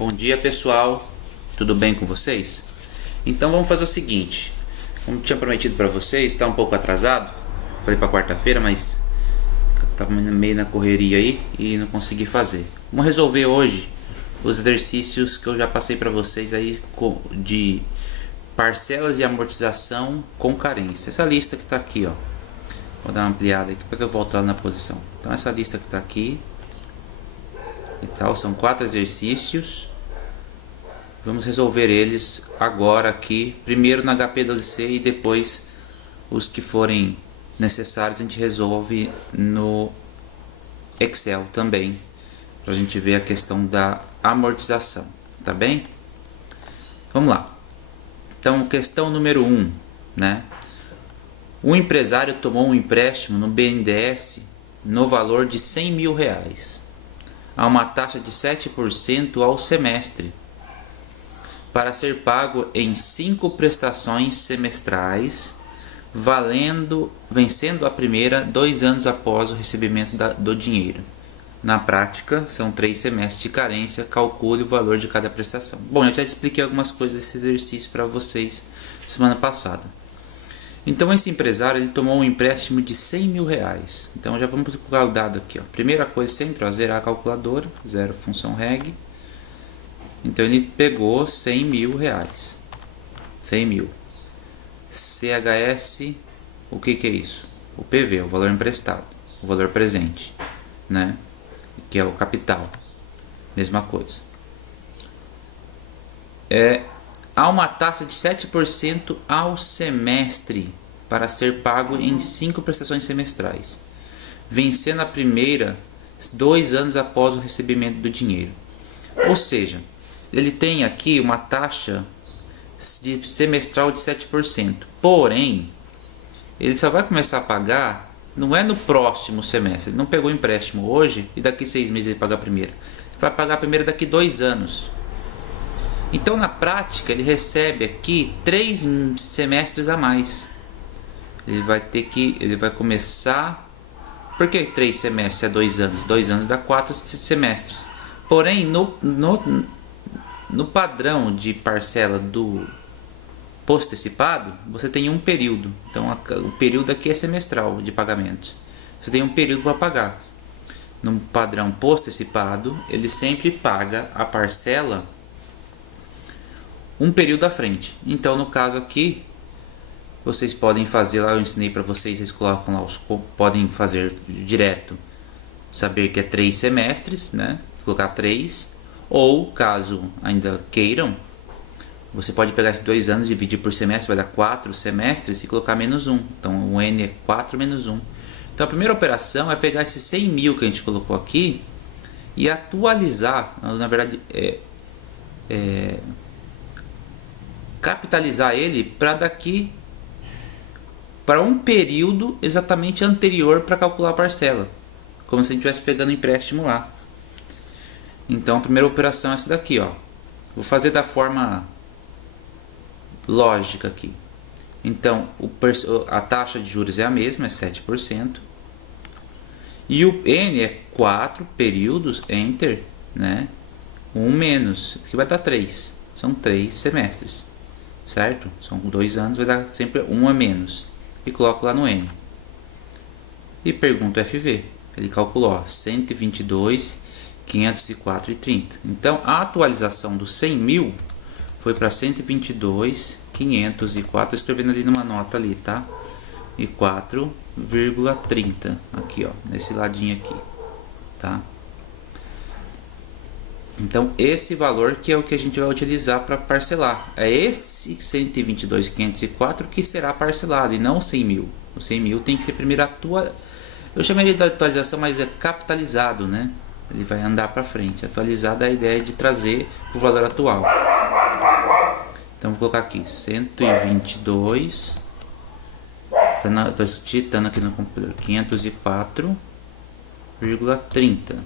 Bom dia, pessoal, tudo bem com vocês? Então vamos fazer o seguinte, como tinha prometido para vocês, está um pouco atrasado, falei para quarta-feira, mas estava meio na correria aí e não consegui fazer. Vamos resolver hoje os exercícios que eu já passei para vocês aí de parcelas e amortização com carência. Essa lista que está aqui, ó, vou dar uma ampliada aqui para eu voltar na posição. Então essa lista que está aqui e tal, são 4 exercícios. Vamos resolver eles agora aqui, primeiro na HP12C e depois os que forem necessários a gente resolve no Excel também, para a gente ver a questão da amortização, tá bem? Vamos lá. Então, questão número 1, né? O empresário tomou um empréstimo no BNDES no valor de R$100 mil, a uma taxa de 7% ao semestre, para ser pago em 5 prestações semestrais, vencendo a primeira 2 anos após o recebimento do dinheiro. Na prática, são 3 semestres de carência. Calcule o valor de cada prestação. Bom, eu já expliquei algumas coisas desse exercício para vocês semana passada. Então, esse empresário ele tomou um empréstimo de R$100 mil. Então, já vamos colocar o dado aqui. Ó. Primeira coisa sempre, ó, zerar a calculadora, zero função reg. Então, ele pegou R$100 mil. 100 mil. CHS, o que é isso? O PV, o valor emprestado, o valor presente, né? Que é o capital, mesma coisa. Há uma taxa de 7% ao semestre para ser pago em 5 prestações semestrais, vencendo a primeira 2 anos após o recebimento do dinheiro. Ou seja, ele tem aqui uma taxa de semestral de 7%. Porém, ele só vai começar a pagar, não é no próximo semestre. Ele não pegou empréstimo hoje e daqui 6 meses ele paga a primeira. Ele vai pagar a primeira daqui 2 anos. Então, na prática, ele recebe aqui 3 semestres a mais. Ele vai começar... Por que 3 semestres é 2 anos? 2 anos dá 4 semestres. Porém, no padrão de parcela do post-antecipado, você tem um período. Então, o período aqui é semestral de pagamentos. Você tem um período para pagar. No padrão post-antecipado, ele sempre paga a parcela um período à frente. Então, no caso aqui, vocês podem fazer lá, eu ensinei para vocês, vocês colocam lá, podem fazer direto, saber que é 3 semestres, né? Colocar 3. Ou, caso ainda queiram, você pode pegar esses 2 anos, dividir por semestre, vai dar 4 semestres e colocar menos 1. Então, o N é 4 menos 1. Então, a primeira operação é pegar esses 100 mil que a gente colocou aqui e atualizar, na verdade, capitalizar ele para um período exatamente anterior para calcular a parcela. Como se a gente estivesse pegando empréstimo lá. Então, a primeira operação é essa daqui, ó. Vou fazer da forma lógica aqui. Então, a taxa de juros é a mesma, é 7%. E o N é 4 períodos, enter, né? 1 menos, que vai dar 3. São 3 semestres, certo? São 2 anos, vai dar sempre 1 a menos. E coloco lá no N. E pergunto FV. Ele calculou, ó, 122, 504,30. Então, a atualização dos 100 mil foi para 122, 504, escrevendo ali numa nota ali, tá? E 4,30 aqui, ó, nesse ladinho aqui, tá? Então, esse valor que é o que a gente vai utilizar para parcelar. É esse 122,504 que será parcelado e não o 100 mil. O 100 mil tem que ser primeiro eu chamaria de atualização, mas é capitalizado, né? Ele vai andar para frente. Atualizado é a ideia de trazer o valor atual. Então, vou colocar aqui 122. Estou digitando aqui no computador 504,30.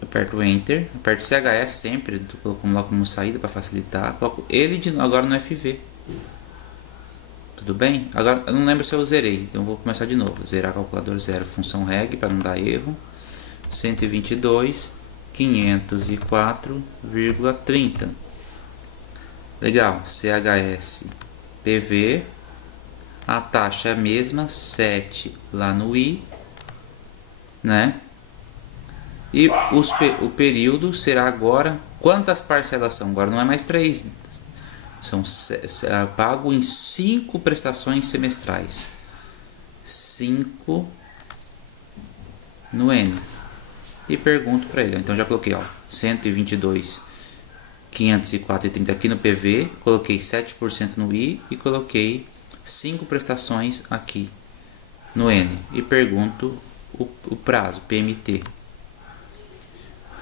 Aperto Enter. Aperto CHS sempre. Coloco lá como saída para facilitar. Coloco ele agora no FV. Tudo bem? Agora eu não lembro se eu zerei. Então, vou começar de novo. Zerar calculador 0, função reg para não dar erro. 122 504,30. Legal, CHS PV, a taxa é a mesma, 7 lá no I, né? E o período será agora, quantas parcelas são? Agora não é mais 3, são pago em 5 prestações semestrais, 5 no N. E pergunto para ele, então já coloquei, ó, 122.504,30 aqui no PV, coloquei 7% no I e coloquei 5 prestações aqui no N. E pergunto o prazo, PMT.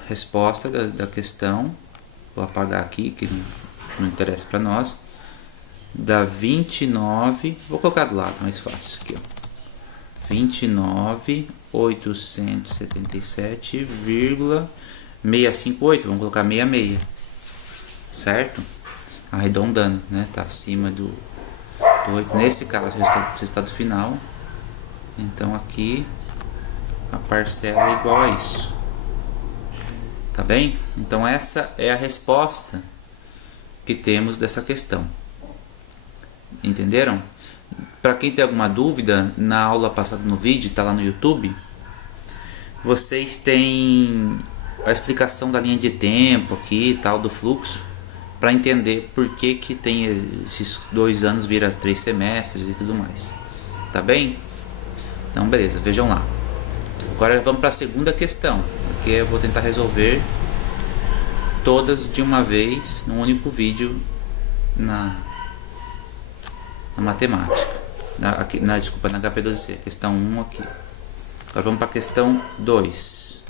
Resposta da questão, vou apagar aqui que não interessa para nós, dá 29, vou colocar do lado, mais fácil aqui, ó, 29.877,658, vamos colocar 66, certo? Arredondando, né? Tá acima do 8, nesse caso o resultado final, então aqui a parcela é igual a isso. Tá bem? Então essa é a resposta que temos dessa questão. Entenderam? Para quem tem alguma dúvida, na aula passada no vídeo, tá lá no YouTube, vocês têm a explicação da linha de tempo aqui e tal, do fluxo, para entender por que que tem esses 2 anos vira 3 semestres e tudo mais. Tá bem? Então beleza, vejam lá. Agora vamos para a segunda questão, que eu vou tentar resolver todas de uma vez num único vídeo na matemática, desculpa, na HP12C, questão 1 aqui. Agora vamos para a questão 2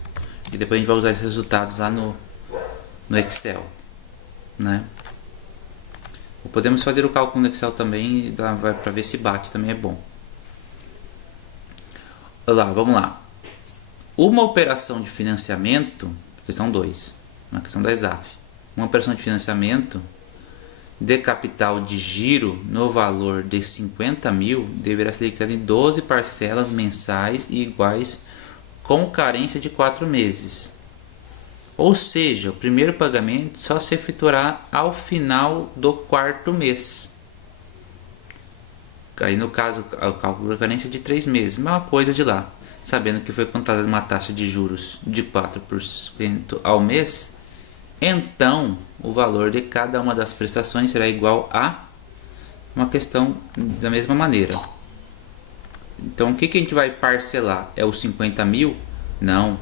e depois a gente vai usar esses resultados lá no Excel, né? Ou podemos fazer o cálculo no Excel também, para ver se bate, também é bom. Olha lá, vamos lá. Uma operação de financiamento, questão 2, uma questão da ESAF. Uma operação de financiamento de capital de giro no valor de 50 mil deverá ser liquidada em 12 parcelas mensais e iguais com carência de 4 meses. Ou seja, o primeiro pagamento só se efetuará ao final do 4º mês. Aí no caso, o cálculo da carência de 3 meses, mesma coisa de lá. Sabendo que foi contratada uma taxa de juros de 4% ao mês, então o valor de cada uma das prestações será igual a uma questão da mesma maneira. Então o que a gente vai parcelar? É os 50 mil? Não.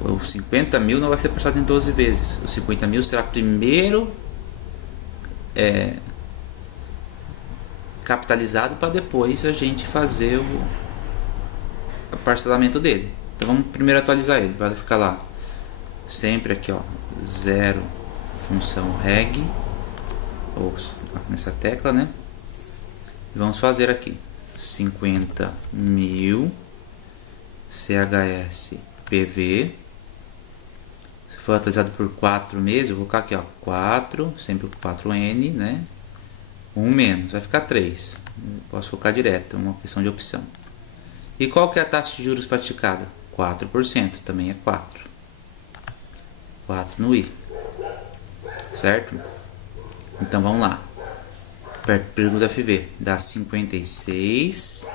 Os 50 mil não vai ser parcelado em 12 vezes. Os 50 mil será primeiro capitalizado para depois a gente fazer o parcelamento dele. Então vamos primeiro atualizar ele. Vai ficar lá sempre aqui, ó, 0 função reg, ou nessa tecla, né? E vamos fazer aqui 50 mil CHS PV. Se for atualizado por 4 meses, eu vou colocar aqui, ó, 4, sempre o 4N, né? 1 menos, vai ficar 3. Posso colocar direto, uma questão de opção. E qual que é a taxa de juros praticada? 4%, também é 4. 4 no I. Certo? Então vamos lá. Pergunta FV. Dá 56.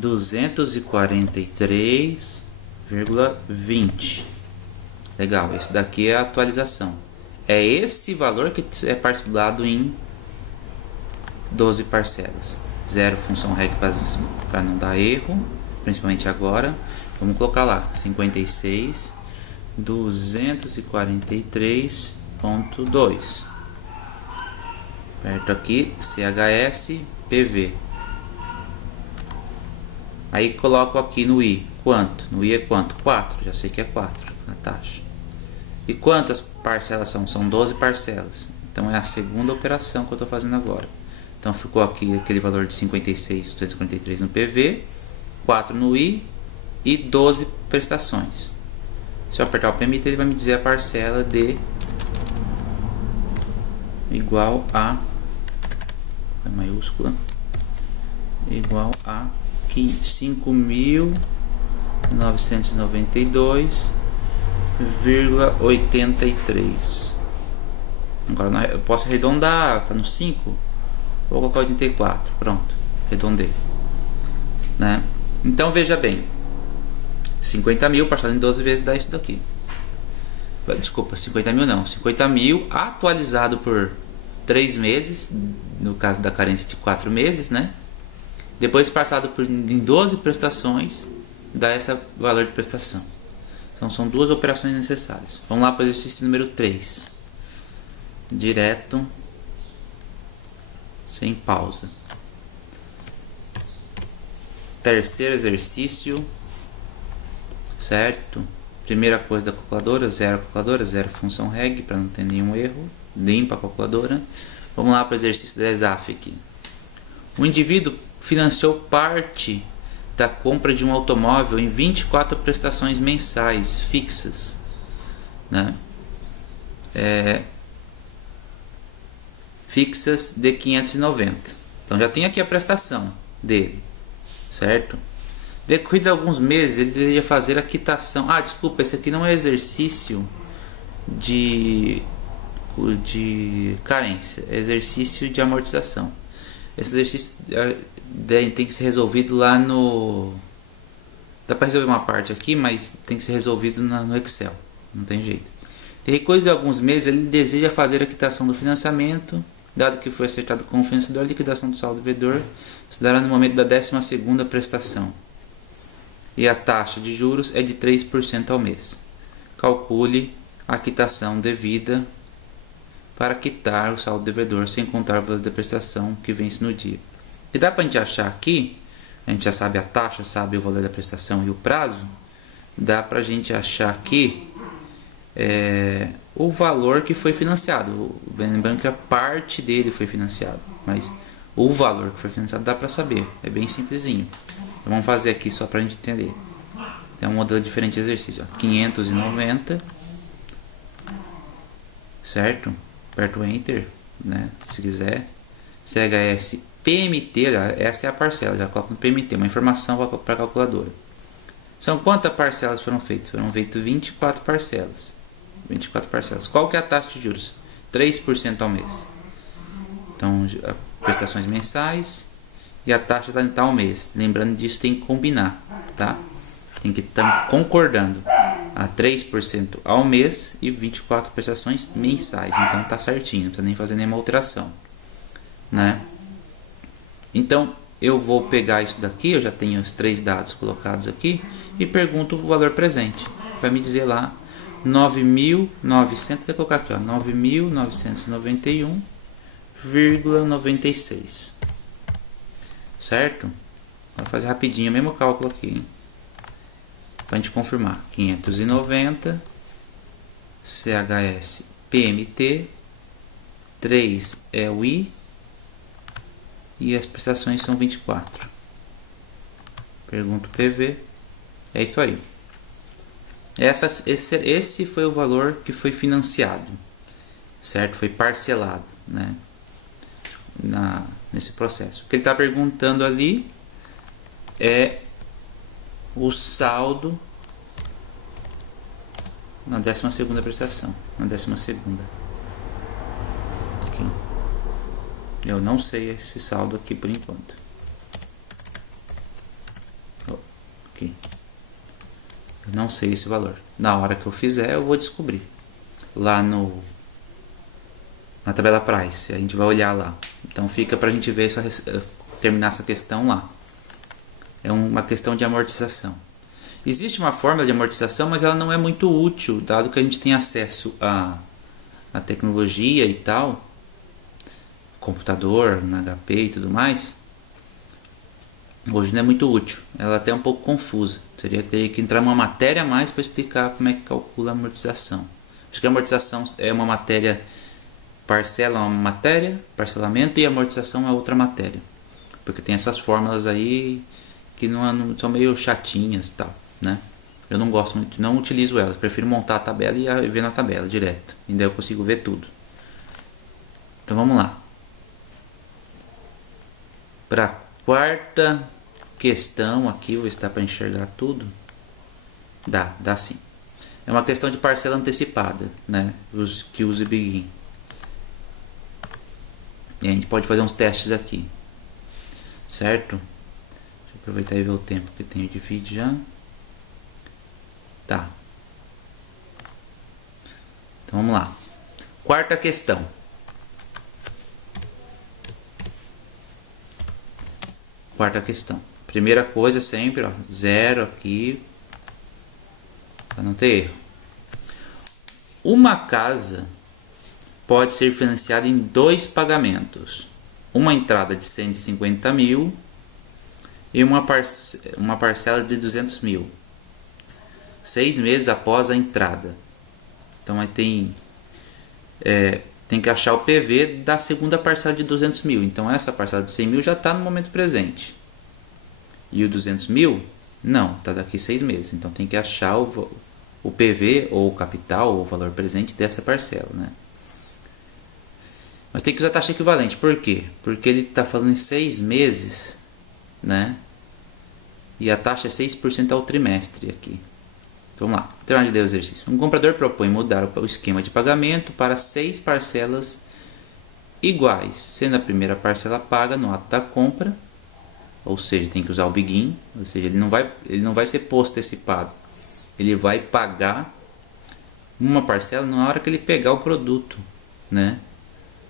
243,20. Legal, esse daqui é a atualização. É esse valor que é parcelado em 12 parcelas. 0 função reg para não dar erro, principalmente agora. Vamos colocar lá 56 243,2. Perto aqui CHS PV. Aí coloco aqui no I quanto? No I é quanto? 4, já sei que é 4 a taxa. E quantas parcelas são? São 12 parcelas. Então é a segunda operação que eu estou fazendo agora. Então ficou aqui aquele valor de 56,243 no PV, 4 no I e 12 prestações. Se eu apertar o PMT, ele vai me dizer a parcela de igual a maiúscula igual a 5.000 992,83. Agora eu posso arredondar, tá no 5, vou colocar 84, pronto, arredondei, né? Então veja bem, 50 mil parcelado em 12 vezes dá isso daqui. Desculpa, 50 mil não, 50 mil atualizado por 3 meses, no caso da carência de 4 meses, né? Depois parcelado em 12 prestações, dá esse valor de prestação. Então são duas operações necessárias. Vamos lá para o exercício número 3. Direto, sem pausa. Terceiro exercício, certo? Primeira coisa da calculadora, zero função reg, para não ter nenhum erro. Limpa a calculadora. Vamos lá para o exercício da ESAF aqui. O indivíduo financiou parte da compra de um automóvel em 24 prestações mensais fixas, né? Fixas de 590. Então já tem aqui a prestação dele, certo? Decorrido de alguns meses, ele deveria fazer a quitação. Ah, desculpa, esse aqui não é exercício de carência, é exercício de amortização. Esse exercício tem que ser resolvido lá no... Dá para resolver uma parte aqui, mas tem que ser resolvido no Excel, não tem jeito. Decorrido de alguns meses, ele deseja fazer a quitação do financiamento. Dado que foi acertado com o financiador, a liquidação do saldo devedor se dará no momento da 12ª prestação. E a taxa de juros é de 3% ao mês. Calcule a quitação devida para quitar o saldo devedor sem contar o valor da prestação que vence no dia. E dá para a gente achar aqui, a gente já sabe a taxa, sabe o valor da prestação e o prazo, dá para a gente achar aqui o valor que foi financiado. Lembrando que a parte dele foi financiado, mas o valor que foi financiado dá para saber, é bem simplesinho. Então vamos fazer aqui só para a gente entender. Tem um modelo diferente de exercício, ó. 590, certo? Aperta o Enter, né? Se quiser. CHS PMT, essa é a parcela, já coloco no PMT, uma informação para a calculadora. São quantas parcelas foram feitas? Foram feitas 24 parcelas. 24 parcelas. Qual que é a taxa de juros? 3% ao mês. Então, prestações mensais e a taxa está ao mês. Lembrando disso, tem que combinar, tá? Tem que estar concordando a 3% ao mês e 24 prestações mensais. Então tá certinho, não precisa nem fazer nenhuma alteração, né? Então eu vou pegar isso daqui, eu já tenho os 3 dados colocados aqui e pergunto o valor presente. Vai me dizer lá 9.900, vou colocar aqui, ó, 9.991,96, certo? Vou fazer rapidinho o mesmo cálculo aqui, hein? Para a gente confirmar. 590 CHS PMT, 3 é o I e as prestações são 24. Pergunto PV. É isso aí. Esse foi o valor que foi financiado, certo? Foi parcelado, né? Nesse processo. O que ele está perguntando ali é o saldo na 12ª prestação. Na 12ª. Aqui. Eu não sei esse saldo aqui por enquanto. Aqui. Eu não sei esse valor. Na hora que eu fizer, eu vou descobrir. Lá na tabela Price. A gente vai olhar lá. Então fica pra gente ver, só terminar essa questão lá. É uma questão de amortização. Existe uma fórmula de amortização, mas ela não é muito útil, dado que a gente tem acesso à tecnologia e tal, computador, na HP e tudo mais. Hoje não é muito útil, ela é até um pouco confusa. Teria que entrar uma matéria a mais para explicar como é que calcula a amortização. Acho que a amortização é uma matéria, parcela é uma matéria, parcelamento, e amortização é outra matéria. Porque tem essas fórmulas aí que não são meio chatinhas e tal, né? Eu não gosto muito, não utilizo elas, prefiro montar a tabela e ver na tabela direto, e daí eu consigo ver tudo. Então vamos lá. Para a quarta questão aqui, vou ver se dá para enxergar tudo. Dá sim. É uma questão de parcela antecipada, né? Que use Begin. E a gente pode fazer uns testes aqui, certo? Deixa eu aproveitar e ver o tempo que tenho de vídeo já. Tá. Então vamos lá. Quarta questão. Quarta questão. Primeira coisa sempre, ó, 0 aqui, para não ter erro. Uma casa pode ser financiada em 2 pagamentos. Uma entrada de 150 mil e uma parcela de 200 mil. 6 meses após a entrada. Então aí tem que achar o PV da segunda parcela de 200 mil. Então essa parcela de 100 mil já está no momento presente. E o 200 mil, não, está daqui 6 meses. Então tem que achar o PV ou o capital ou o valor presente dessa parcela, né? Mas tem que usar taxa equivalente. Por quê? Porque ele está falando em 6 meses, né? E a taxa é 6% ao trimestre aqui. Então, vamos lá, terminar de o exercício. Um comprador propõe mudar o esquema de pagamento para 6 parcelas iguais, sendo a primeira parcela paga no ato da compra, ou seja, tem que usar o Begin, ou seja, ele não vai ser post-antecipado. Ele vai pagar uma parcela na hora que ele pegar o produto, né?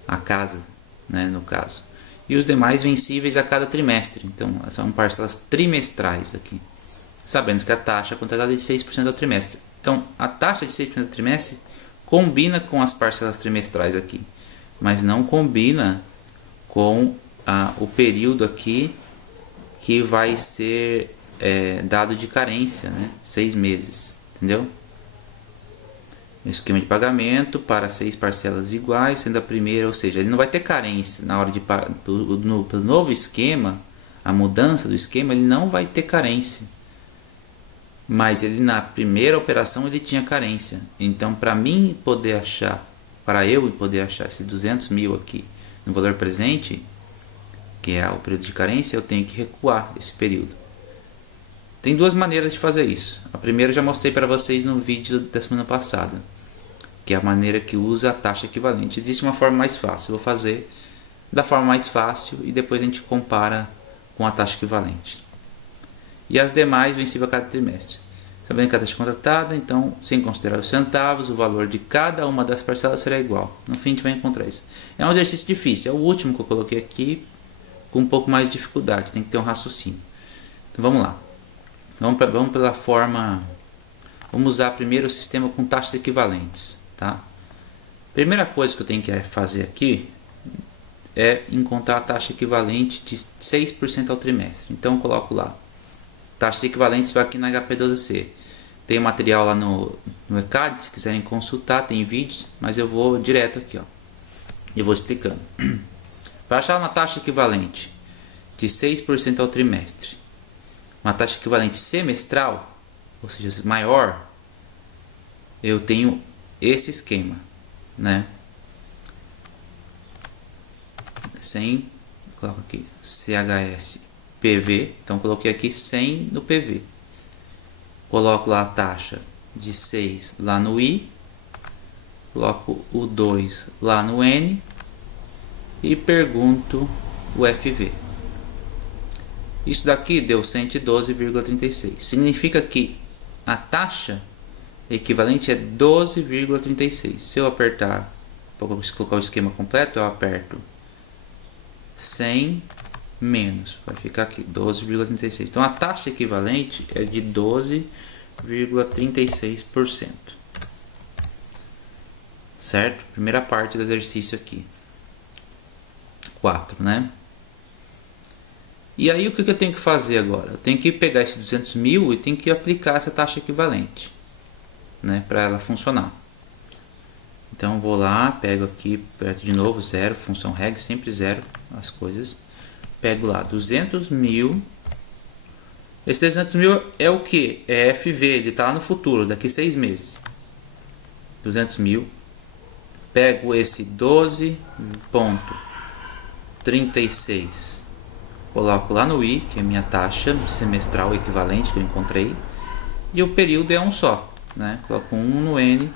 A casa, né, no caso. E os demais vencíveis a cada trimestre. Então, são parcelas trimestrais aqui. Sabendo que a taxa contratada é de 6% ao trimestre. Então, a taxa de 6% ao trimestre combina com as parcelas trimestrais aqui. Mas não combina com o período aqui que vai ser dado de carência, né? 6 meses, entendeu? Esquema de pagamento para 6 parcelas iguais, sendo a primeira, ou seja, ele não vai ter carência na hora de pagar. Pelo novo esquema, a mudança do esquema, ele não vai ter carência. Mas ele na primeira operação ele tinha carência. Então, para eu poder achar esse 200 mil aqui no valor presente, que é o período de carência, eu tenho que recuar esse período. Tem 2 maneiras de fazer isso. A primeira eu já mostrei para vocês no vídeo da semana passada, que é a maneira que usa a taxa equivalente. Existe uma forma mais fácil. Eu vou fazer da forma mais fácil e depois a gente compara com a taxa equivalente. E as demais vencíveis a cada trimestre. Sabendo que a taxa contratada, então, sem considerar os centavos, o valor de cada uma das parcelas será igual. No fim, a gente vai encontrar isso. É um exercício difícil. É o último que eu coloquei aqui, com um pouco mais de dificuldade. Tem que ter um raciocínio. Então, vamos lá. Vamos pela forma. Vamos usar primeiro o sistema com taxas equivalentes, tá? Primeira coisa que eu tenho que fazer aqui é encontrar a taxa equivalente de 6% ao trimestre. Então eu coloco lá taxas equivalentes aqui na HP12C. Tem material lá no ECAD, se quiserem consultar, tem vídeos, mas eu vou direto aqui, ó. Eu vou explicando. Para achar uma taxa equivalente de 6% ao trimestre, uma taxa equivalente semestral, ou seja, maior, eu tenho esse esquema, né? Coloco aqui CHS PV, então coloquei aqui 100 no PV. Coloco lá a taxa de 6 lá no I, coloco o 2 lá no N e pergunto o FV. Isso daqui deu 112,36. Significa que a taxa equivalente é 12,36. Se eu apertar, para colocar o esquema completo, eu aperto 100 menos, vai ficar aqui 12,36. Então a taxa equivalente é de 12,36%. Certo? Primeira parte do exercício aqui. 4, né? E aí o que eu tenho que fazer agora? Eu tenho que pegar esses 200 mil e tenho que aplicar essa taxa equivalente, né, para ela funcionar. Então vou lá, pego aqui perto de novo, 0, função reg, sempre 0 as coisas. Pego lá 200 mil. Esse 200 mil é o que? É FV, ele está lá no futuro, daqui 6 meses. 200 mil. Pego esse 12,36. Coloco lá no I, que é a minha taxa semestral equivalente que eu encontrei. e o período é um só, né? Coloco 1 no N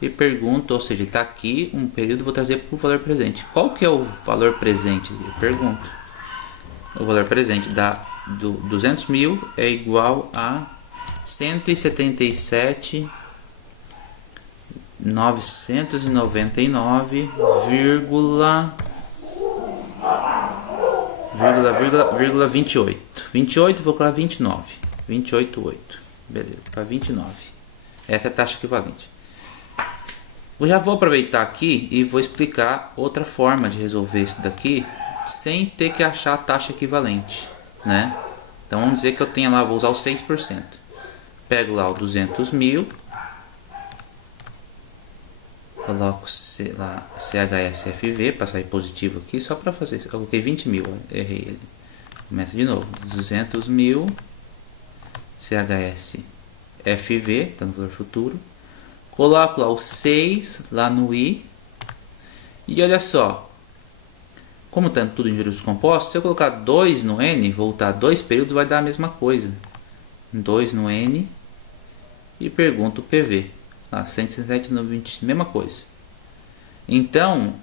e pergunto, ou seja, ele está aqui, um período, vou trazer para o valor presente. Qual que é o valor presente? Eu pergunto. O valor presente do 200 mil é igual a 177.999,28. 28, vou colocar 29. 28,8. Beleza, para 29. Essa é a taxa equivalente. Eu já vou aproveitar aqui e vou explicar outra forma de resolver isso daqui sem ter que achar a taxa equivalente, né? Então vamos dizer que eu tenha lá, vou usar o 6%. Pego lá o 200 mil, coloco lá CHSFV para sair positivo aqui, só para fazer isso. Eu coloquei 20 mil, errei ele. Começa de novo, 200 mil, CHSFV, tá no valor futuro. Coloco lá o 6 lá no I. E olha só. Como está tudo em juros compostos, se eu colocar 2 no N, voltar 2 períodos, vai dar a mesma coisa. 2 no N. E pergunto o PV. Lá, 167,20, mesma coisa. Então,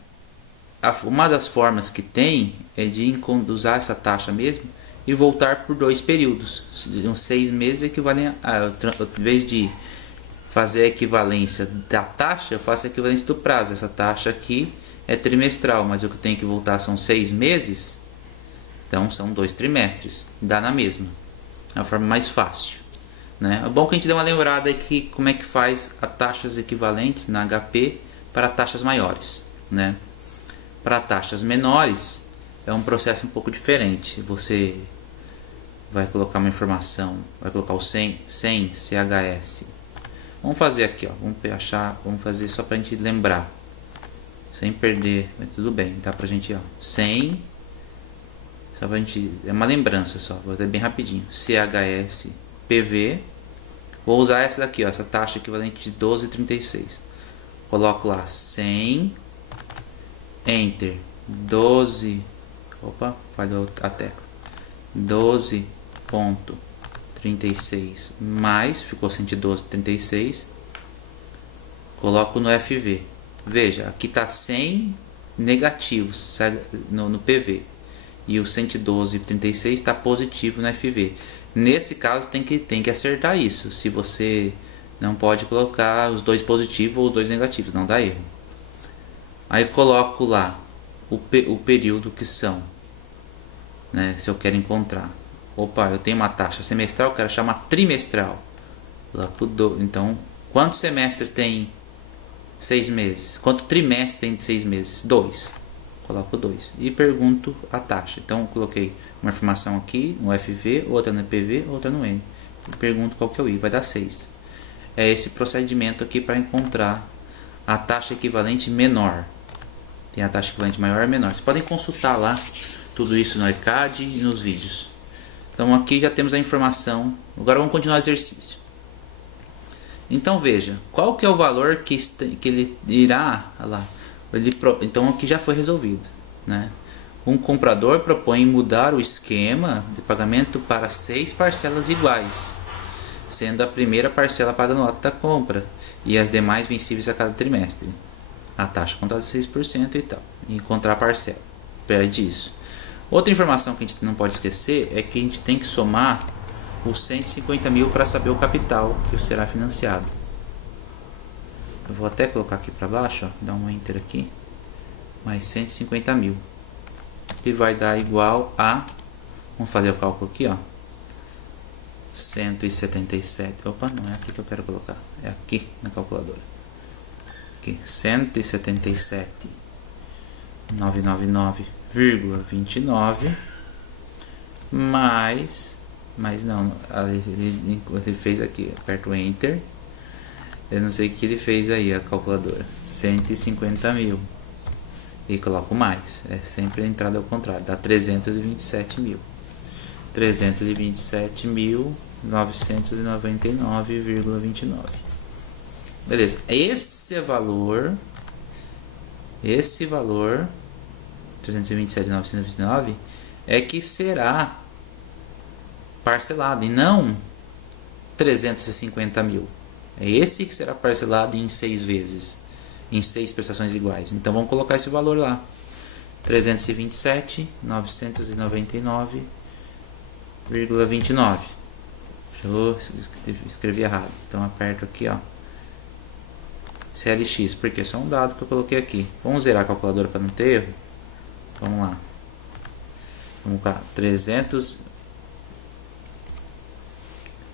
uma das formas que tem é de usar essa taxa mesmo e voltar por 2 períodos. Uns 6 meses equivalem a, em vez de fazer a equivalência da taxa, eu faço a equivalência do prazo. Essa taxa aqui é trimestral, mas o que eu tenho que voltar são 6 meses, então são 2 trimestres, dá na mesma. É a forma mais fácil, né? É bom que a gente dê uma lembrada aqui como é que faz as taxas equivalentes na HP para taxas maiores, né? Para taxas menores é um processo um pouco diferente. Você vai colocar uma informação, vai colocar o 100 CHS. Vamos fazer aqui, ó. Vamos fazer só para a gente lembrar, sem perder, mas tudo bem, dá pra gente, ó, 100, só pra gente, é uma lembrança só, vou fazer bem rapidinho, CHS PV, vou usar essa daqui, ó, essa taxa equivalente de 12,36, coloco lá 100, Enter, 12, opa, falhou a tecla, 12,36 mais, ficou 112,36, coloco no FV. Veja, aqui está 100 negativos no PV e o 112,36 está positivo no FV. Nesse caso tem que acertar isso. Se você não pode colocar os dois positivos ou os dois negativos, não dá erro. Aí coloco lá o período que são, né? Se eu quero encontrar, opa, eu tenho uma taxa semestral, eu quero chamar trimestral. Então, quantos semestres tem 6 meses? Quanto trimestre tem de 6 meses? 2. Coloco 2 e pergunto a taxa. Então coloquei uma informação aqui no FV, outra no PV, outra no N. E pergunto qual que é o I, vai dar 6. É esse procedimento aqui para encontrar a taxa equivalente menor. Tem a taxa equivalente maior e menor. Vocês podem consultar lá tudo isso no ECAD e nos vídeos. Então aqui já temos a informação. Agora vamos continuar o exercício. Então veja, qual que é o valor que ele irá lá? Então aqui já foi resolvido, né? Um comprador propõe mudar o esquema de pagamento para 6 parcelas iguais, sendo a primeira parcela paga no ato da compra e as demais vencíveis a cada trimestre. A taxa contada de 6% e tal. E encontrar a parcela. Perde isso. Outra informação que a gente não pode esquecer é que a gente tem que somar os 150 mil para saber o capital que será financiado. Eu vou até colocar aqui para baixo, ó, dar um enter aqui, mais 150 mil, e vai dar igual a, vamos fazer o cálculo aqui, ó, 177, opa, não é aqui que eu quero colocar, é aqui na calculadora, aqui, 177.999,29 mais não, ele fez aqui, aperto o enter, eu não sei o que ele fez aí a calculadora, 150 mil e coloco mais, é sempre a entrada ao contrário, dá 327 mil, 327.999,29. Beleza, esse valor 327.929 é que será parcelado e não 350 mil. É esse que será parcelado em 6 vezes, em 6 prestações iguais. Então vamos colocar esse valor lá: 327.999,29. Eu escrevi errado, então aperto aqui, ó, CLX, porque é só um dado que eu coloquei aqui. Vamos zerar a calculadora para não ter erro. Vamos lá, vamos cá, 300,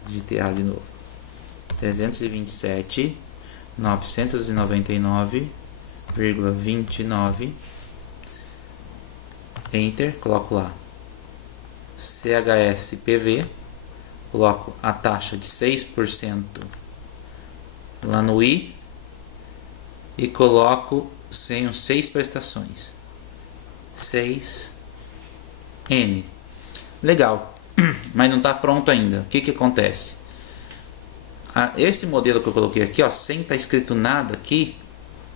digitei errado de novo, 327.999,29, Enter, coloco lá CHSPV, coloco a taxa de 6% lá no I e coloco sem 6 prestações, 6N. Legal, mas não está pronto ainda. O que que acontece? Esse modelo que eu coloquei aqui, ó, sem estar escrito nada aqui,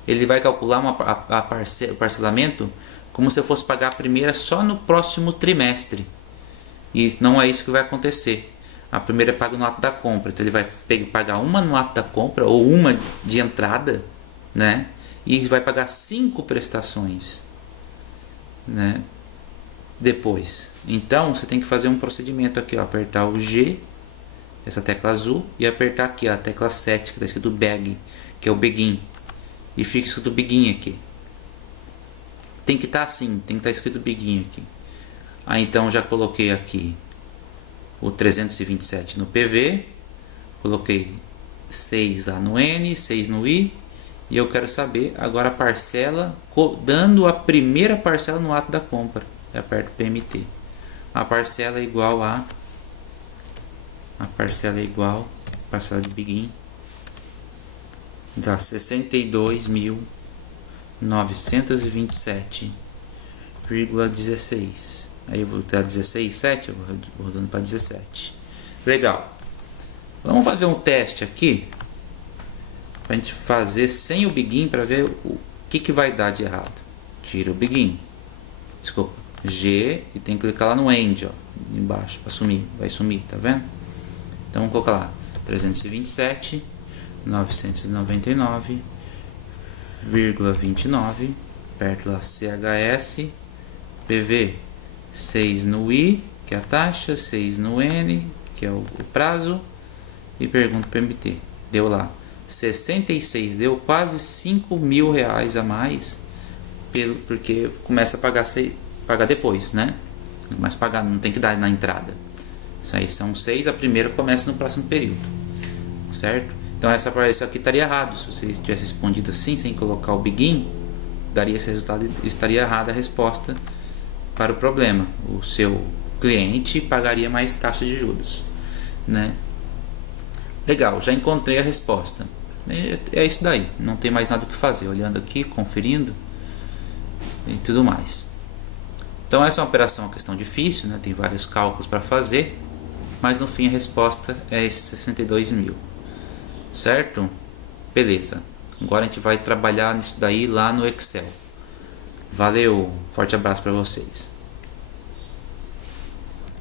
ele vai calcular o parcelamento como se eu fosse pagar a primeira só no próximo trimestre. E não é isso que vai acontecer. A primeira é paga no ato da compra. Então ele vai pagar uma no ato da compra ou uma de entrada, né? E vai pagar 5 prestações, né? Depois. Então você tem que fazer um procedimento aqui, ó, apertar o G, essa tecla azul, e apertar aqui, ó, a tecla 7, que está escrito BEG, que é o Begin. E fica escrito Begin aqui. Tem que estar assim, tem que estar escrito Begin aqui. Então já coloquei aqui o 327 no PV, coloquei 6 lá no N, 6 no I, e eu quero saber agora a parcela, dando a primeira parcela no ato da compra. Eu aperto PMT. A parcela é igual a parcela de Begin, dá 62.927,16. Aí eu vou dar 16,7, eu vou rodando para 17. Legal. Vamos fazer um teste aqui para a gente fazer sem o Begin, para ver o que vai dar de errado. Tira o Begin, desculpa, G, e tem que clicar lá no End, ó, embaixo, para sumir. Vai sumir, tá vendo? Então vamos colocar lá 327.999,29, perto lá CHS, PV, 6 no I, que é a taxa, 6 no N, que é o prazo, e pergunto para MT. Deu lá 66, deu quase 5 mil reais a mais, porque começa a pagar depois, né? Mas pagar, não tem que dar na entrada. Isso aí são 6, a primeira começa no próximo período, certo? Então isso aqui estaria errado. Se você tivesse respondido assim, sem colocar o Begin, daria esse resultado, estaria errada a resposta para o problema. O seu cliente pagaria mais taxa de juros, né? Legal, já encontrei a resposta. É isso daí, não tem mais nada o que fazer. Olhando aqui, conferindo e tudo mais. Então essa é uma operação, uma questão difícil, né? Tem vários cálculos para fazer, mas no fim a resposta é esses 62 mil, certo? Beleza, agora a gente vai trabalhar nisso daí lá no Excel. Valeu, forte abraço para vocês.